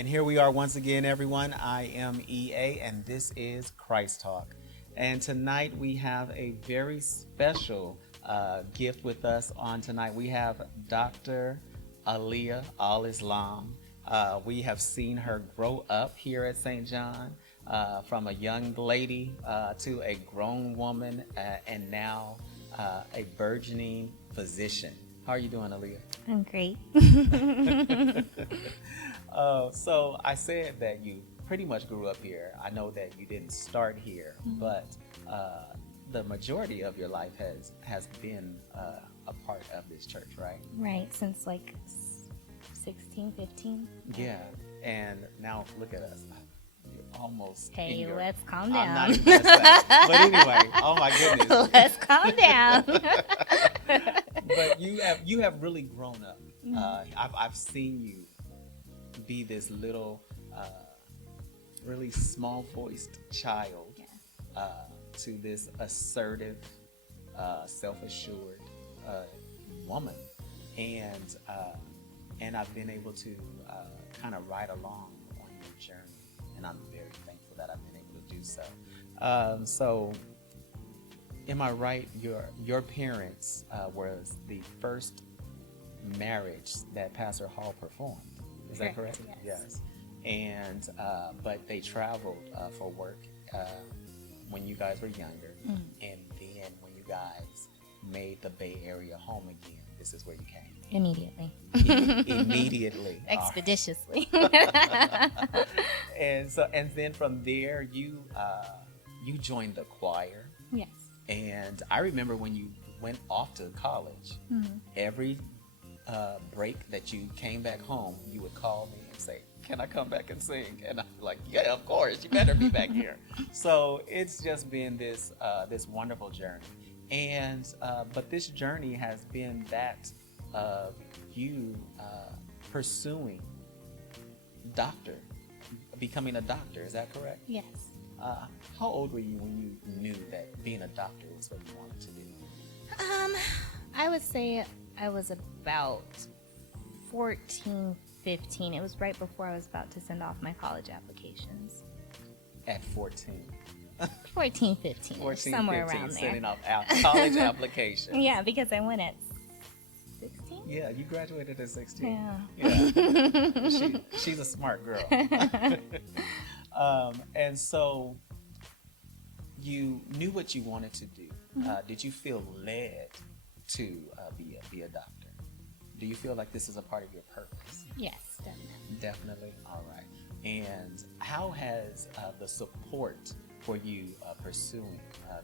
And here we are once again, everyone. I am EA, and this is CHRISTalk. And tonight we have a very special gift with us on tonight. We have Dr. Aliyah Al-Islam. We have seen her grow up here at St. John, from a young lady to a grown woman, and now a burgeoning physician. How are you doing, Aliyah? I'm great. So I said that you pretty much grew up here. I know that you didn't start here, but the majority of your life has been a part of this church, right? Right, since like 16, 15. Yeah, and now look at us. You're almost. Hey, let's calm I'm down. not even gonna say. But anyway, oh my goodness. Let's calm down. But you have really grown up. I've seen you be this little, really small-voiced child, to this assertive, self-assured woman, and I've been able to kind of ride along on your journey, and I'm very thankful that I've been able to do so. So, am I right? Your parents was the first marriage that Pastor Hall performed. Is that correct? Yes. And but they traveled for work when you guys were younger, and then when you guys made the Bay Area home again, this is where you came. Immediately. Immediately. Expeditiously. And then from there you joined the choir. Yes. And I remember when you went off to college, every break that you came back home, you would call me and say, "Can I come back and sing?" And I'm like, "Yeah, of course. You better be back here." So it's just been this wonderful journey, and but this journey has been that of you pursuing becoming a doctor. Is that correct? Yes. How old were you when you knew that being a doctor was what you wanted to do? I would say I was about 14, 15. It was right before I was about to send off my college applications. At 14. 14, 15. 14, somewhere 15, around there. sending off college applications. Yeah, because I went at 16. Yeah, you graduated at 16. Yeah. She's a smart girl. And so you knew what you wanted to do. Did you feel led to be a doctor? Do you feel like this is a part of your purpose? Yes, definitely. Definitely. All right. And how has the support for you pursuing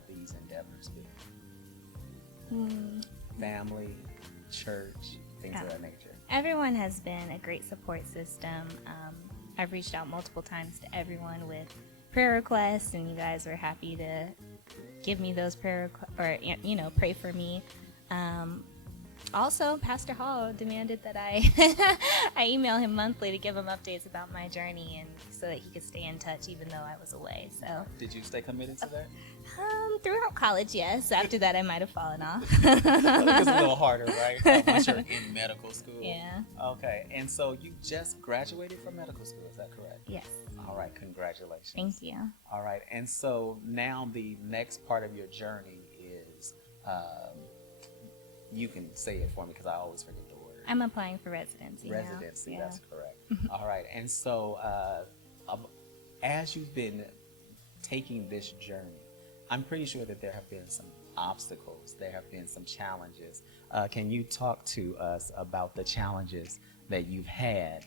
these endeavors been? Family, church, things of that nature. Everyone has been a great support system. I've reached out multiple times to everyone with prayer requests, and you guys were happy to give me those prayer pray for me. Also, Pastor Hall demanded that I email him monthly to give him updates about my journey, and so that he could stay in touch even though I was away. So, did you stay committed to that? Throughout college, yes. After that, I might have fallen off. It's a little harder, right? Once you're in medical school. Yeah. Okay, and so you just graduated from medical school, is that correct? Yes. All right, congratulations. Thank you. All right, and so now the next part of your journey is, you can say it for me because I always forget the word. I'm applying for residency. Residency, now. that's correct. All right, and so as you've been taking this journey, I'm pretty sure that there have been some obstacles, there have been some challenges. Can you talk to us about the challenges that you've had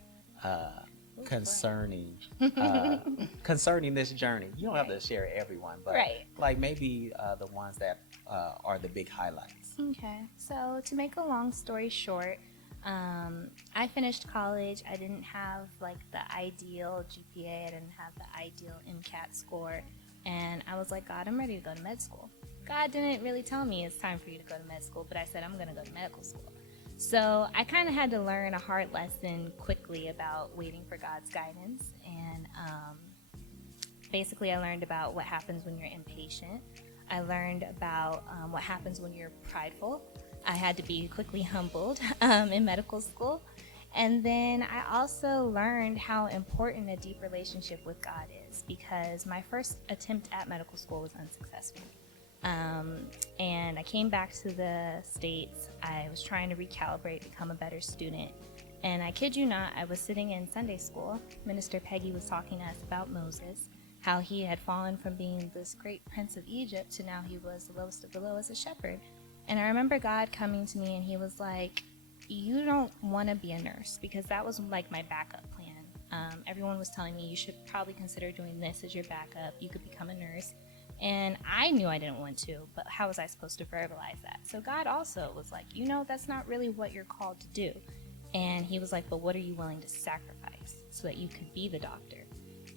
concerning this journey? You don't have to share everyone, but like maybe the ones that are the big highlights. Okay, so to make a long story short, I finished college. I didn't have like the ideal GPA. I didn't have the ideal MCAT score. And I was like, God, I'm ready to go to med school. God didn't really tell me it's time for you to go to med school, but I said, I'm going to go to medical school. So I kind of had to learn a hard lesson quickly about waiting for God's guidance. And basically, I learned about what happens when you're impatient. I learned about what happens when you're prideful. I had to be quickly humbled in medical school. And then I also learned how important a deep relationship with God is, because my first attempt at medical school was unsuccessful. And I came back to the States. I was trying to recalibrate, become a better student. And I kid you not, I was sitting in Sunday school. Minister Peggy was talking to us about Moses, how he had fallen from being this great prince of Egypt to now he was the lowest of the low as a shepherd. And I remember God coming to me and he was like, you don't want to be a nurse, because that was like my backup plan. Everyone was telling me you should probably consider doing this as your backup. You could become a nurse. And I knew I didn't want to, but how was I supposed to verbalize that? So God also was like, that's not really what you're called to do. And he was like, but what are you willing to sacrifice so that you could be the doctor?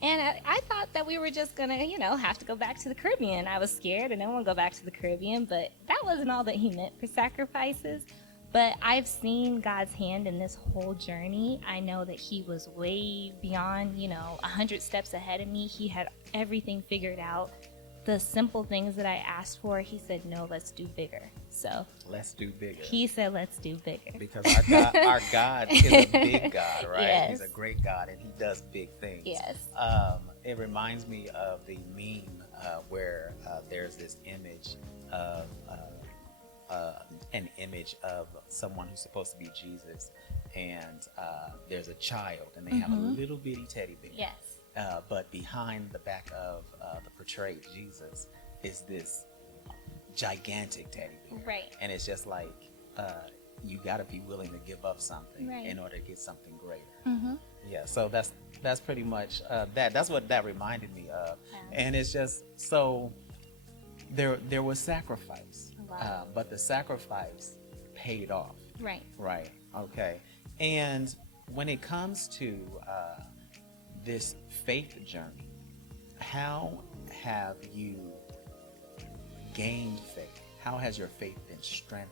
And I thought that we were just going to, have to go back to the Caribbean. I was scared and didn't want to go back to the Caribbean, but that wasn't all that he meant for sacrifices. But I've seen God's hand in this whole journey. I know that he was way beyond, 100 steps ahead of me. He had everything figured out. The simple things that I asked for, he said, no, let's do bigger. So let's do bigger. He said, let's do bigger. Because our God is a big God, right? Yes. He's a great God, and he does big things. Yes. It reminds me of the meme where there's this image of an image of someone who's supposed to be Jesus, and there's a child, and they have a little bitty teddy bear. Yes. But behind the back of the portrayed Jesus is this gigantic teddy bear. Right. And it's just like, you got to be willing to give up something in order to get something greater. Mm-hmm. Yeah, so that's pretty much that. That's what that reminded me of. And it's just, so there was sacrifice, but the sacrifice paid off. Right. Right, okay. And when it comes to this faith journey, how have you gained faith? How has your faith been strengthened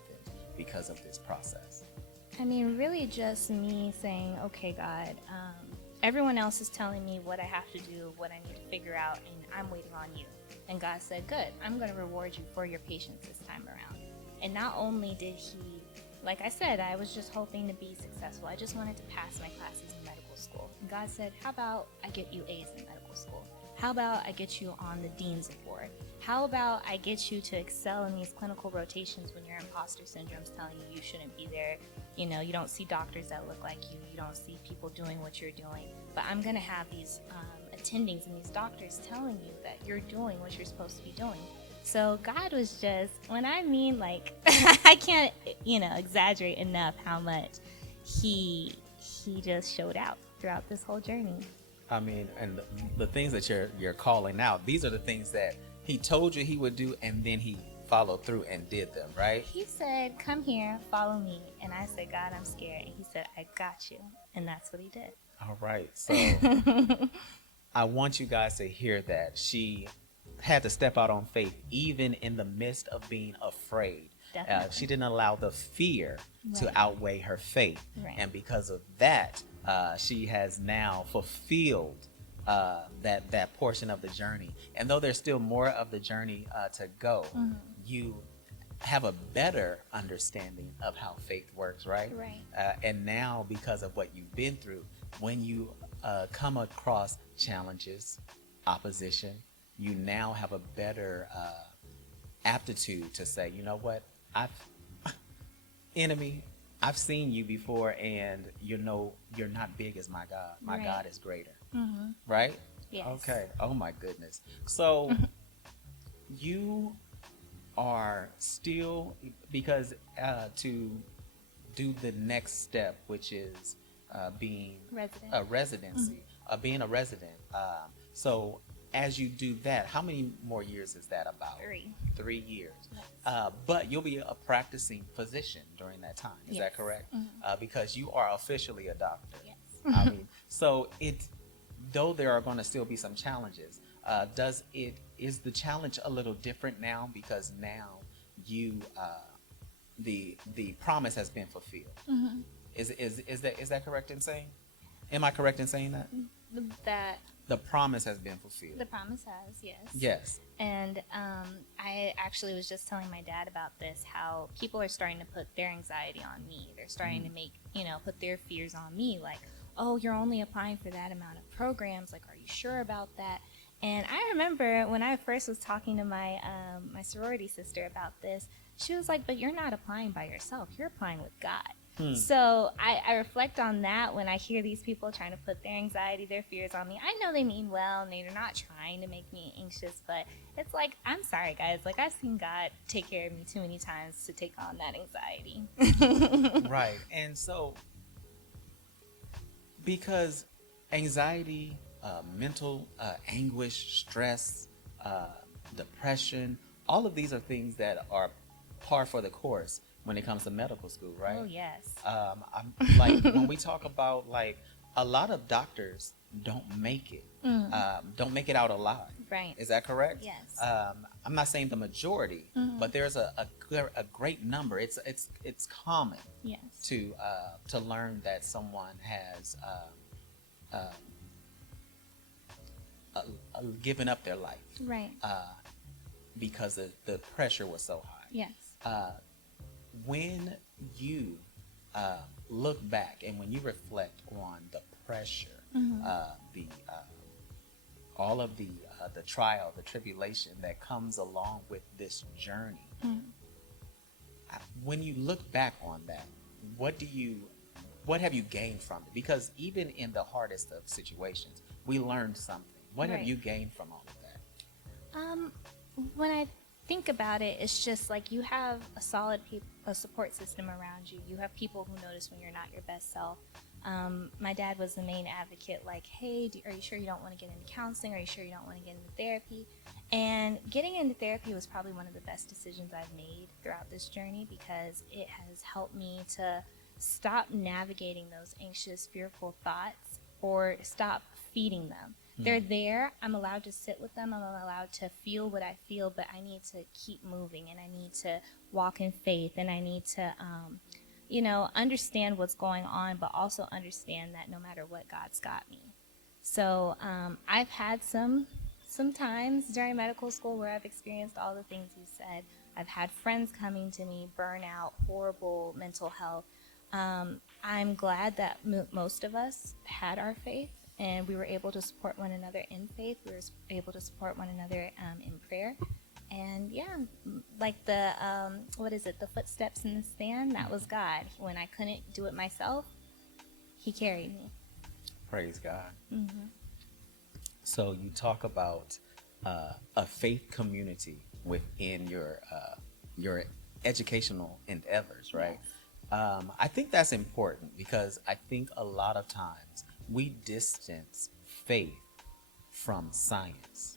because of this process? I mean, really just me saying, okay, God, everyone else is telling me what I have to do, what I need to figure out, and I'm waiting on you. And God said, good, I'm going to reward you for your patience this time around. And not only did he, like I said, I was just hoping to be successful. I just wanted to pass my classes in medical school. And God said, how about I get you A's in medical school? How about I get you on the dean's board? How about I get you to excel in these clinical rotations when your imposter syndrome's telling you you shouldn't be there? You don't see doctors that look like you. You don't see people doing what you're doing. But I'm going to have these attendings and these doctors telling you that you're doing what you're supposed to be doing. So God was just, when I mean, like, I can't, exaggerate enough how much he just showed out throughout this whole journey. I mean, and the things that you're calling out, these are the things that he told you he would do, and then he followed through and did them, right? He said, come here, follow me. And I said, God, I'm scared. And he said, I got you. And that's what he did. All right. So I want you guys to hear that. She had to step out on faith, even in the midst of being afraid. She didn't allow the fear to outweigh her faith. Right. And because of that, she has now fulfilled that portion of the journey. And though there's still more of the journey to go, you have a better understanding of how faith works, right? Right. And now, because of what you've been through, when you come across challenges, opposition, you now have a better aptitude to say, you know what, enemy, I've seen you before, and you're not big as my God. My God is greater. Right? Yes. Okay. Oh my goodness. So you are still, because to do the next step, which is being a residency, being a resident. So as you do that, how many more years is that about? 3 years. Yes. But you'll be a practicing physician during that time. Is that correct? Because you are officially a doctor. Yes. I mean, so though there are going to still be some challenges, is the challenge a little different now, because now you the promise has been fulfilled? Is that correct in saying? Am I correct in saying that? That The promise has been fulfilled. the promise has, yes. Yes. And I actually was just telling my dad about this, how people are starting to put their anxiety on me. They're starting to make, put their fears on me. Like, oh, you're only applying for that amount of programs. Like, are you sure about that? And I remember when I first was talking to my my sorority sister about this, she was like, but you're not applying by yourself. You're applying with God. So I reflect on that when I hear these people trying to put their anxiety, their fears on me. I know they mean well and they're not trying to make me anxious, but it's like, I'm sorry, guys. Like, I've seen God take care of me too many times to take on that anxiety. Right. And so, because anxiety, mental anguish, stress, depression, all of these are things that are par for the course when it comes to medical school, right? Oh, yes. I'm like, when we talk about, like, a lot of doctors don't make it, don't make it out alive. Right. Is that correct? Yes. I'm not saying the majority, but there's a great number. It's common Yes. to learn that someone has given up their life Right. because the pressure was so high. Yes. When you look back and when you reflect on the pressure, the all of the trial, the tribulation that comes along with this journey, when you look back on that, what have you gained from it? Because even in the hardest of situations, we learned something. What have Right. you gained from all of that? When I think about it, it's just like you have a solid a support system around you. You have people who notice when you're not your best self. My dad was the main advocate, like, hey, are you sure you don't want to get into counseling? Are you sure you don't want to get into therapy? And getting into therapy was probably one of the best decisions I've made throughout this journey, because it has helped me to stop navigating those anxious, fearful thoughts, or stop feeding them. They're there. I'm allowed to sit with them. I'm allowed to feel what I feel, but I need to keep moving, and I need to walk in faith, and I need to, understand what's going on, but also understand that no matter what, God's got me. So I've had some times during medical school where I've experienced all the things you said. I've had friends coming to me, burnout, horrible mental health. I'm glad that most of us had our faith, and we were able to support one another in faith. We were able to support one another in prayer. And yeah, like the, the footsteps in the sand, that was God. When I couldn't do it myself, He carried me. Praise God. So you talk about a faith community within your educational endeavors, right? Yes. I think that's important, because I think a lot of times we distance faith from science.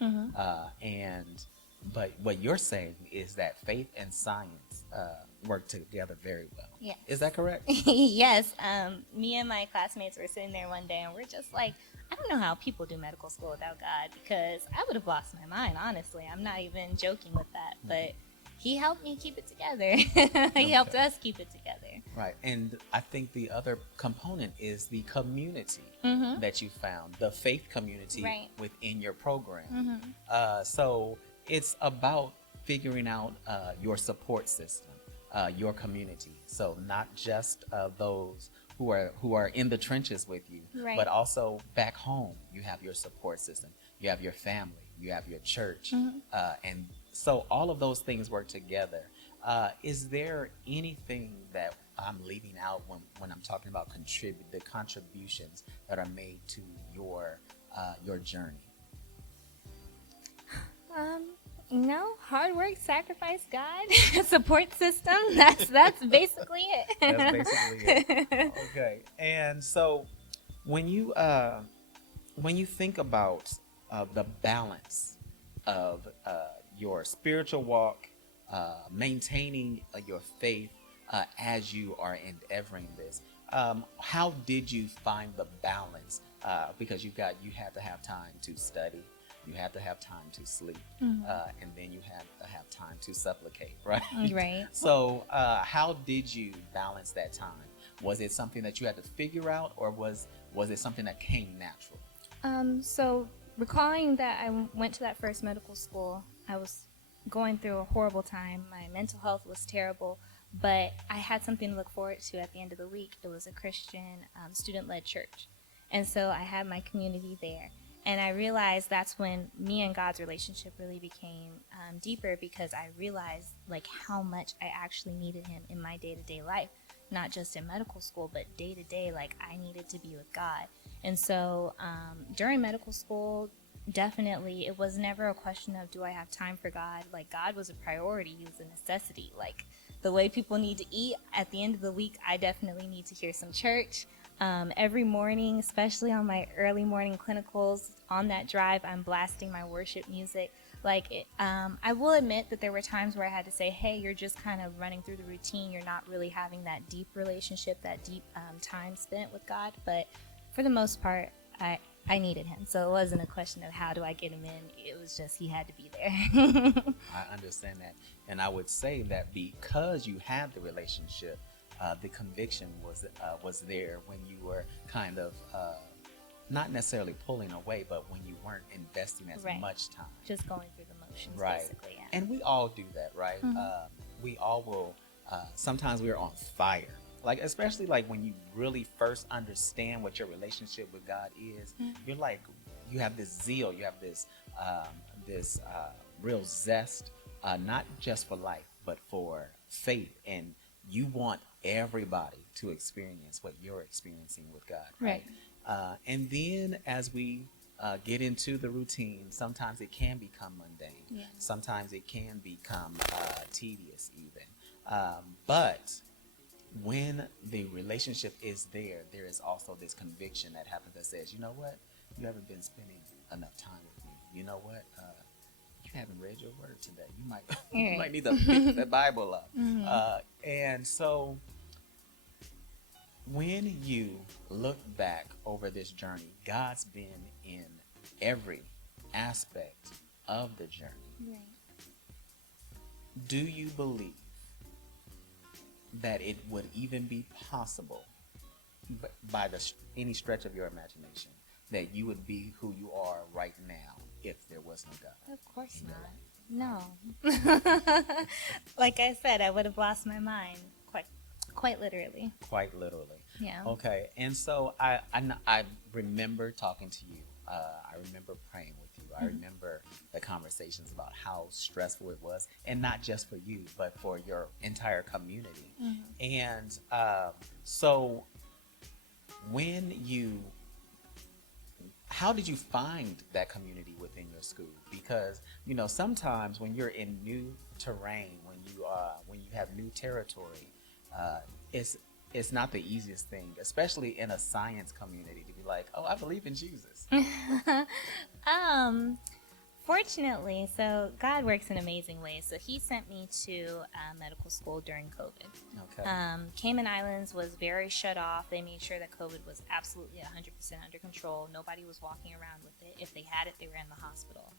But what you're saying is that faith and science work together very well. Yes. Is that correct? Yes. Me and my classmates were sitting there one day, and we're just like, I don't know how people do medical school without God, because I would have lost my mind, honestly. I'm not even joking with that. But He helped me keep it together. He helped us keep it together. Right. And I think the other component is the community that you found, the faith community within your program. So it's about figuring out your support system, your community. So not just those who are in the trenches with you, but also back home, you have your support system, you have your family, you have your church, and so all of those things work together. Is there anything that I'm leaving out when I'm talking about the contributions that are made to your journey? No, hard work, sacrifice, God, support system. That's basically it. That's basically it. Okay. And so when you think about the balance of your spiritual walk, maintaining your faith as you are endeavoring this, how did you find the balance? Because you had to have time to study. You have to have time to sleep, and then you have to have time to supplicate, right? Right. So how did you balance that time Was it something that you had to figure out, or was it something that came natural? So recalling that I went to that first medical school, I was going through a horrible time. My mental health was terrible, but I had something to look forward to at the end of the week. It was a Christian student-led church. And so I had my community there. And I realized that's when me and God's relationship really became deeper, because I realized like how much I actually needed him in my day-to-day life, not just in medical school, but day-to-day, like I needed to be with God. And so during medical school, definitely it was never a question of, do I have time for God? Like God was a priority. He was a necessity. Like the way people need to eat at the end of the week, I definitely need to hear some church. Every morning, especially on my early morning clinicals, on that drive, I'm blasting my worship music. I will admit that there were times where I had to say, hey, you're just kind of running through the routine. You're not really having that deep relationship, that deep time spent with God. But for the most part, I needed him. So it wasn't a question of how do I get him in. It was just he had to be there. I understand that. And I would say that because you had the relationship, the conviction was there when you were kind of not necessarily pulling away, but when you weren't investing as much time. Just going through the motions, right. Basically. Yeah. And we all do that, right? Mm-hmm. We all will. Sometimes we're on fire. Like, especially like when you really first understand what your relationship with God is, you're like, you have this zeal, you have this real zest, not just for life, but for faith. And you want everybody to experience what you're experiencing with God, right? And then as we get into the routine, sometimes it can become mundane. Yeah. Sometimes it can become tedious even. But when the relationship is there, there is also this conviction that happens that says, you know what? You haven't been spending enough time with me. You know what? You haven't read your word today. You might need to pick the Bible up. And so when you look back over this journey, God's been in every aspect of the journey. Right. Do you believe that it would even be possible by any stretch of your imagination that you would be who you are right now if there was no God? Of course not. No. Like I said, I would have lost my mind quite literally. Quite literally. Yeah. Okay. And so I remember talking to you. I remember praying with you. I remember the conversations about how stressful it was, and not just for you, but for your entire community. And so how did you find that community within your school? Because, you know, sometimes when you're in new terrain, when you have new territory, it's not the easiest thing, especially in a science community, to be like, oh, I believe in Jesus. Fortunately, so God works in amazing ways. So he sent me to medical school during COVID. Okay. Cayman Islands was very shut off. They made sure that COVID was absolutely 100% under control. Nobody was walking around with it. If they had it, they were in the hospital.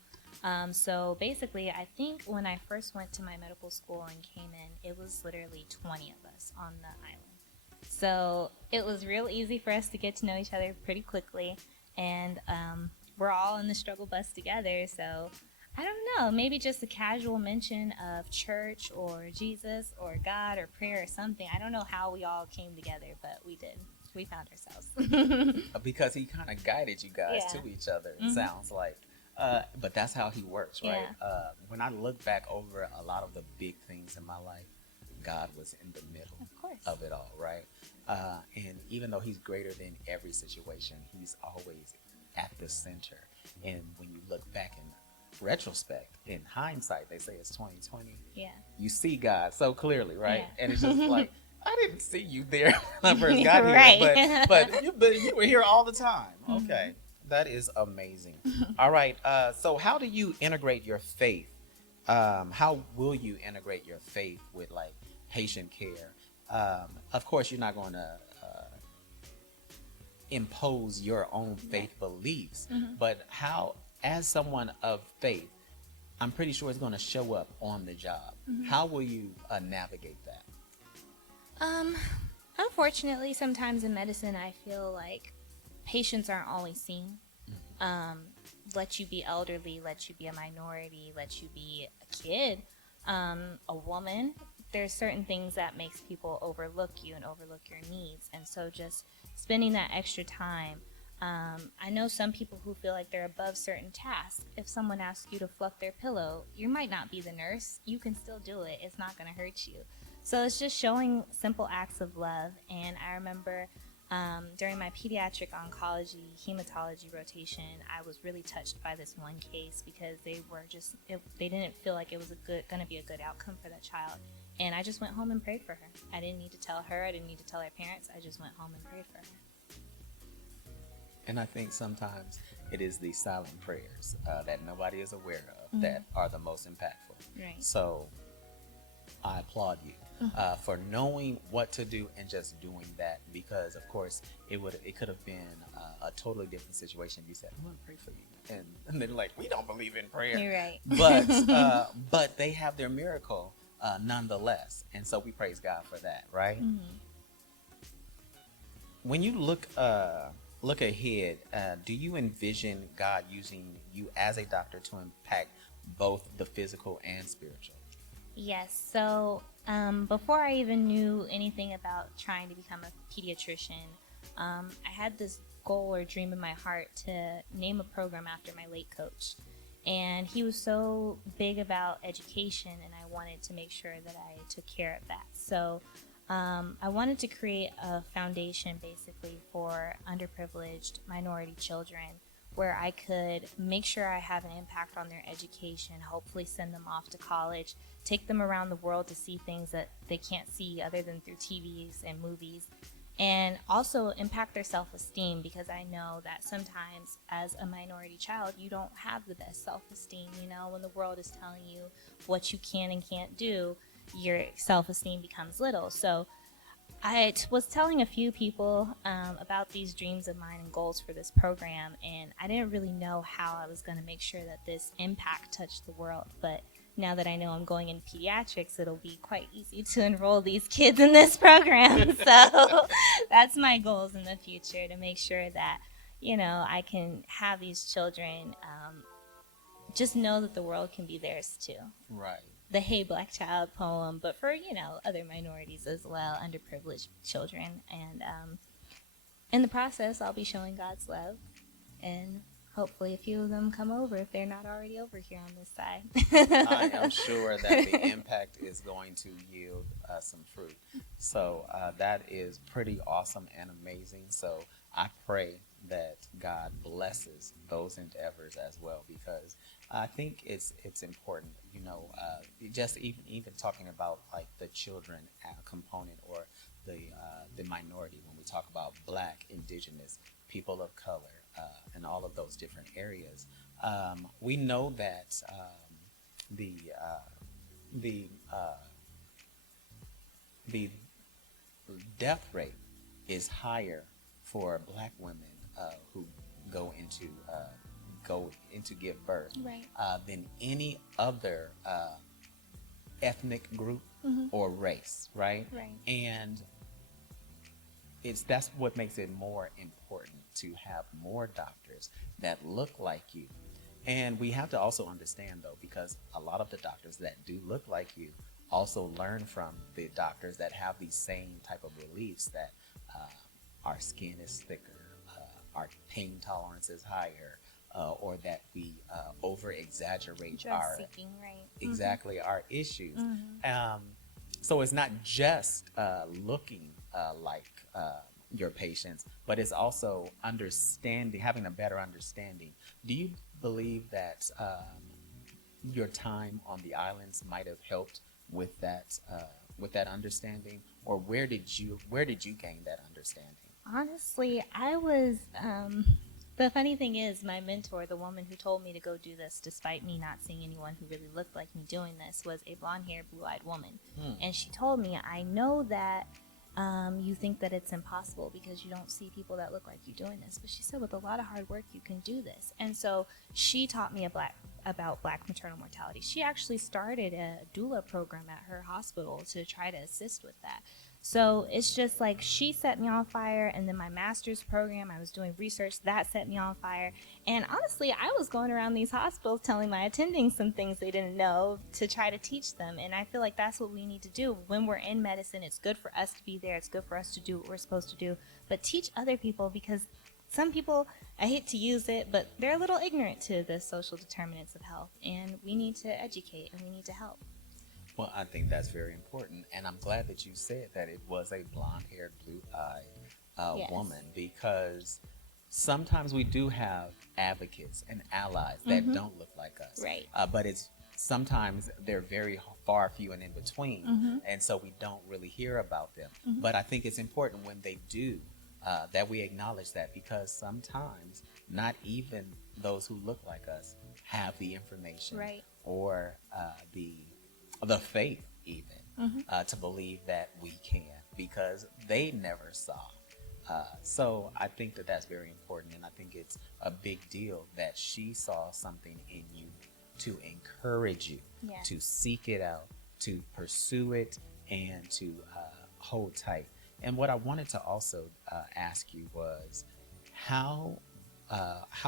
So basically, I think when I first went to my medical school in Cayman, it was literally 20 of us on the island. So it was real easy for us to get to know each other pretty quickly. And we're all in the struggle bus together. So I don't know, maybe just a casual mention of church or Jesus or God or prayer or something. I don't know how we all came together, but we did. We found ourselves. Because he kind of guided you guys to each other, it sounds like. But that's how he works, right? Yeah. When I look back over a lot of the big things in my life, God was in the middle of it all, right? And even though he's greater than every situation, he's always at the center. And when you look back in retrospect, in hindsight, they say it's 2020. Yeah. You see God so clearly, right? Yeah. And it's just like, I didn't see you there when I first got here, but you were here all the time. Okay. That is amazing. All right. So how do you integrate your faith? How will you integrate your faith with like patient care? Of course, you're not going to impose your own faith beliefs, but how, as someone of faith, I'm pretty sure it's going to show up on the job. How will you navigate that? Unfortunately, sometimes in medicine, I feel like patients aren't always seen. Let you be elderly, let you be a minority, let you be a kid, a woman. There's certain things that makes people overlook you and overlook your needs. And so just spending that extra time. I know some people who feel like they're above certain tasks. If someone asks you to fluff their pillow, you might not be the nurse. You can still do it. It's not going to hurt you. So it's just showing simple acts of love. And I remember during my pediatric oncology hematology rotation, I was really touched by this one case because they didn't feel like it was going to be a good outcome for that child. And I just went home and prayed for her. I didn't need to tell her. I didn't need to tell her parents. I just went home and prayed for her. And I think sometimes it is these silent prayers that nobody is aware of that are the most impactful. Right. So I applaud you for knowing what to do and just doing that, because of course it could have been a totally different situation. You said, "I'm going to pray for you," and then like, we don't believe in prayer. You're right. But they have their miracle nonetheless, and so we praise God for that, right? When you look ahead, do you envision God using you as a doctor to impact both the physical and spiritual? Yes. So before I even knew anything about trying to become a pediatrician, I had this goal or dream in my heart to name a program after my late coach. And he was so big about education, and I wanted to make sure that I took care of that. So I wanted to create a foundation basically for underprivileged minority children where I could make sure I have an impact on their education, hopefully send them off to college, take them around the world to see things that they can't see other than through TVs and movies, and also impact their self-esteem, because I know that sometimes as a minority child, you don't have the best self-esteem. You know, when the world is telling you what you can and can't do, your self-esteem becomes little. So I was telling a few people about these dreams of mine and goals for this program, and I didn't really know how I was going to make sure that this impact touched the world. But now that I know I'm going in pediatrics, it'll be quite easy to enroll these kids in this program. So that's my goals in the future, to make sure that, you know, I can have these children just know that the world can be theirs too. Right. The Hey Black Child poem, but for, you know, other minorities as well, underprivileged children. And in the process, I'll be showing God's love, and hopefully a few of them come over if they're not already over here on this side. I am sure that the impact is going to yield some fruit. So that is pretty awesome and amazing. So I pray that God blesses those endeavors as well, because I think it's important, you know, just even talking about like the children component, or the minority, when we talk about Black, Indigenous, people of color, and all of those different areas. We know that the death rate is higher for Black women who go into give birth, Right. Than any other ethnic group or race, right? Right. And that's what makes it more important to have more doctors that look like you. And we have to also understand, though, because a lot of the doctors that do look like you also learn from the doctors that have these same type of beliefs, that our skin is thicker, our pain tolerance is higher, or that we over-exaggerate our Seeking, right. exactly our issues. So it's not just looking like your patients, but it's also understanding, having a better understanding. Do you believe that your time on the islands might have helped with that understanding, or where did you gain that understanding? Honestly, I was, the funny thing is, my mentor, the woman who told me to go do this, despite me not seeing anyone who really looked like me doing this, was a blonde-haired, blue-eyed woman. And she told me, I know that you think that it's impossible because you don't see people that look like you doing this. But she said, with a lot of hard work, you can do this. And so she taught me about Black maternal mortality. She actually started a doula program at her hospital to try to assist with that. So it's just like she set me on fire, and then my master's program, I was doing research that set me on fire. And honestly, I was going around these hospitals telling my attendings some things they didn't know to try to teach them. And I feel like that's what we need to do when we're in medicine. It's good for us to be there. It's good for us to do what we're supposed to do, but teach other people, because some people, I hate to use it, but they're a little ignorant to the social determinants of health, and we need to educate and we need to help. Well, I think that's very important, and I'm glad that you said that it was a blonde-haired, blue-eyed Yes. woman, because sometimes we do have advocates and allies that don't look like us, Right. But it's sometimes they're very far few and in between, and so we don't really hear about them. But I think it's important when they do that we acknowledge that, because sometimes not even those who look like us have the information, Right. or the faith even to believe that we can, because they never saw. So I think that that's very important, and I think it's a big deal that she saw something in you to encourage you Yeah. to seek it out, to pursue it, and to hold tight. And what I wanted to also ask you was how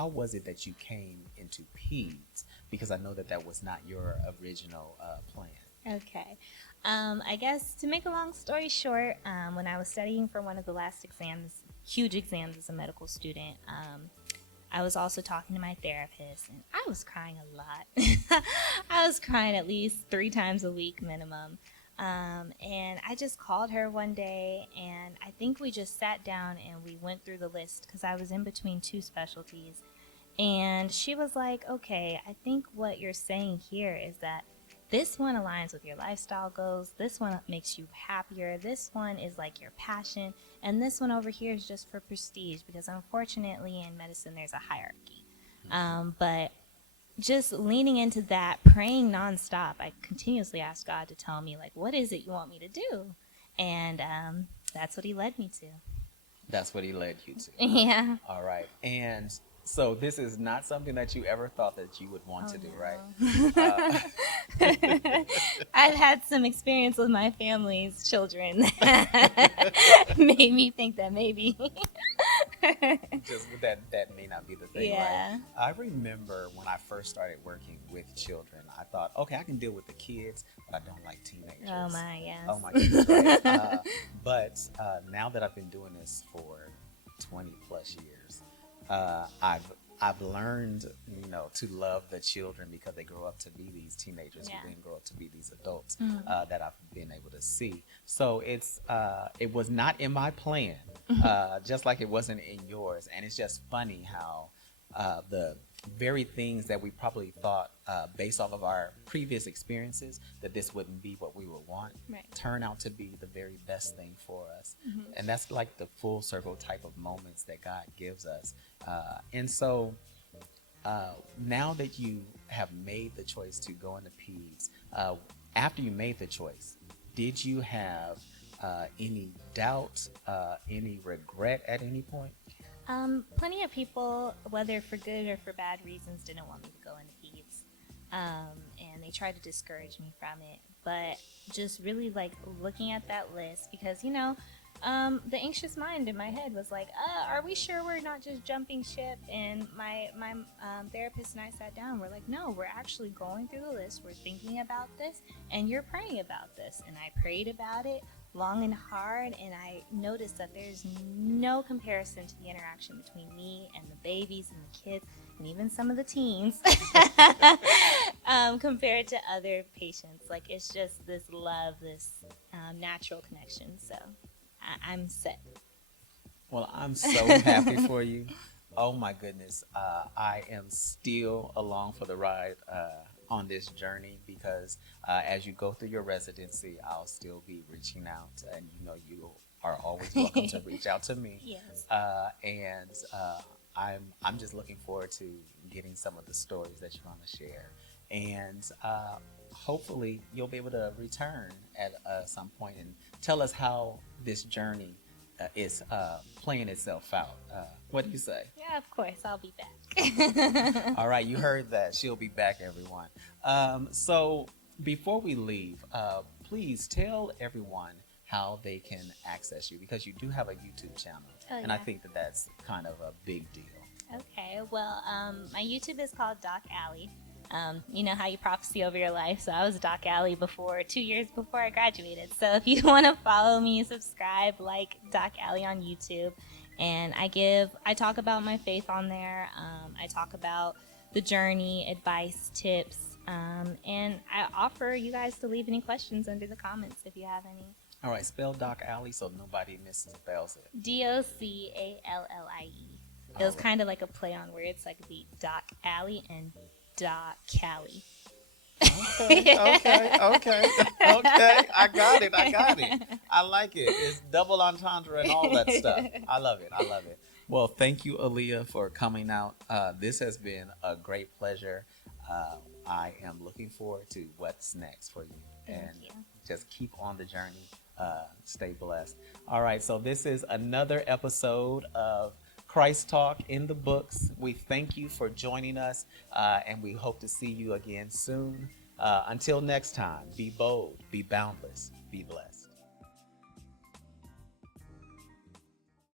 was it that you came into peds? Because I know that that was not your original plan. Okay. I guess to make a long story short, when I was studying for one of the last exams, huge exams as a medical student, I was also talking to my therapist, and I was crying a lot. I was crying at least 3 times a week minimum. And I just called her one day, and I think we just sat down and we went through the list, because I was in between 2 specialties. And she was like, okay, I think what you're saying here is that this one aligns with your lifestyle goals. This one makes you happier. This one is like your passion. And this one over here is just for prestige, because unfortunately in medicine there's a hierarchy. But just leaning into that, praying nonstop, I continuously asked God to tell me, like, what is it you want me to do? And that's what he led me to. That's what he led you to. Yeah. All right. And so this is not something that you ever thought that you would want to do, right? I've had some experience with my family's children that made me think that maybe. Just that may not be the thing, Yeah. right? I remember when I first started working with children, I thought, okay, I can deal with the kids, but I don't like teenagers. Oh my, yes. Oh my goodness, right? But now that I've been doing this for 20 plus years, I've learned, to love the children, because they grow up to be these teenagers Yeah. who then grow up to be these adults that I've been able to see. So it was not in my plan, just like it wasn't in yours. And it's just funny how the very things that we probably thought, based off of our previous experiences, that this wouldn't be what we would want, Right. turn out to be the very best thing for us. And that's like the full circle type of moments that God gives us. And so now that you have made the choice to go into peds, after you made the choice, did you have any doubt, any regret at any point? Plenty of people, whether for good or for bad reasons, didn't want me to go into peds. And they tried to discourage me from it. But just really like looking at that list, because, the anxious mind in my head was like, are we sure we're not just jumping ship? And my therapist and I sat down. We're like, no, we're actually going through the list. We're thinking about this, and you're praying about this. And I prayed about it long and hard, and I noticed that there's no comparison to the interaction between me and the babies and the kids, and even some of the teens, compared to other patients. Like, it's just this love, this natural connection. So I'm set. Well, I'm so happy for you. Oh my goodness. I am still along for the ride on this journey, because as you go through your residency, I'll still be reaching out, and you are always welcome to reach out to me. Yes. And I'm just looking forward to getting some of the stories that you're going to share, and hopefully you'll be able to return at some point and tell us how this journey is playing itself out. What do you say? Yeah, of course. I'll be back. All right, you heard that. She'll be back, everyone. So before we leave, please tell everyone how they can access you, because you do have a YouTube channel, and I yeah. think that that's kind of a big deal. Okay, well, my YouTube is called Doc Allie. You know how you prophecy over your life, so I was Doc Allie before 2 years before I graduated. So if you want to follow me, subscribe, like Doc Allie on YouTube, and I talk about my faith on there. I talk about the journey, advice, tips, and I offer you guys to leave any questions under the comments if you have any. All right, spell Doc Allie so nobody misspells it. DOCALLIE. It was kind of like a play on words, like the Doc Allie and Doc Callie. Okay. I got it. I like it. It's double entendre and all that stuff. I love it. Well, thank you, Aliyah, for coming out. This has been a great pleasure. I am looking forward to what's next for you. Thank you. Just keep on the journey. Stay blessed. All right, so this is another episode of CHRISTalk in the books. We thank you for joining us, and we hope to see you again soon. Until next time, be bold, be boundless, be blessed.